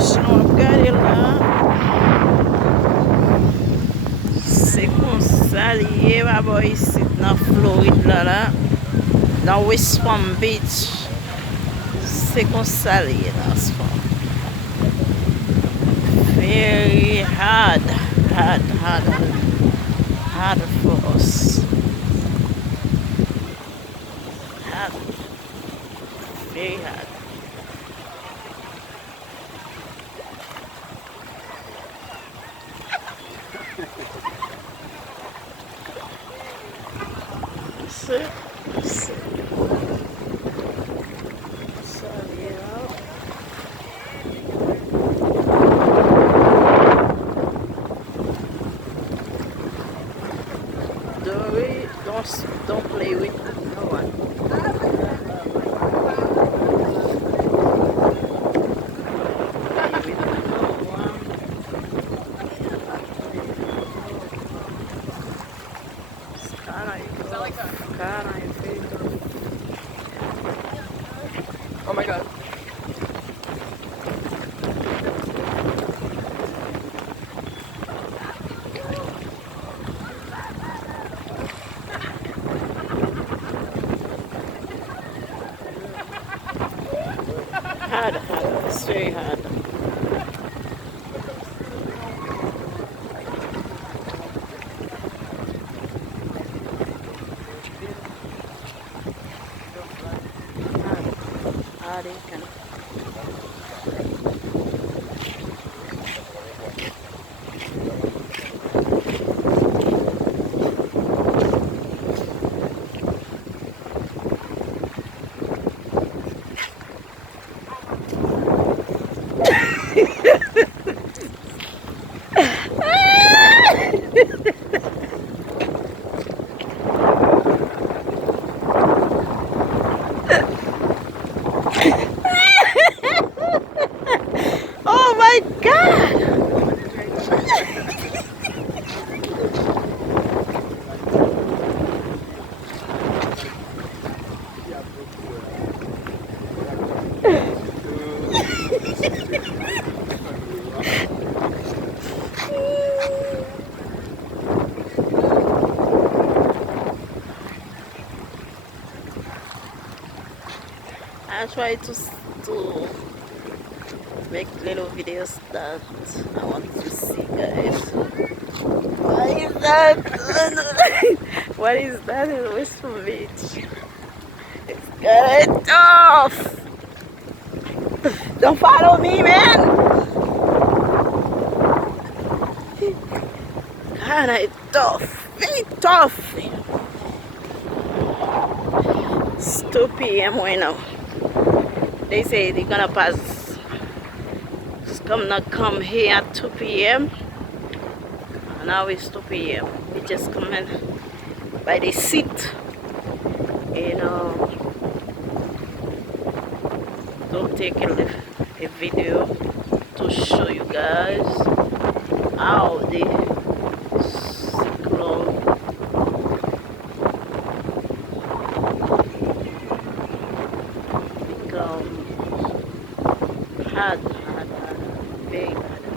Senhor, gade lá. C'est comme ça, lié, bah, ici, dans Floride, là, dans West Palm Beach. C'est comme ça, lié, dans ce moment. Very hard, hard for us. Hard, very hard. C'est ça, lié, là. Dory, don't play with no one. Play with no one. Caralho, feio. Oh my god. Hard, it's very hard. Hard, you can. Oh my god! I try to make little videos that I want to see, guys. What is that? What is that in West Palm Beach? It's kinda tough. Don't follow me, man. Kinda tough. Very tough. It's 2 p.m. right now. They say they're gonna pass. Come here at 2 p.m. Now it's 2 p.m. We just come in by the seat. Don't take a video to show you guys how the cyclone become hard, very hard.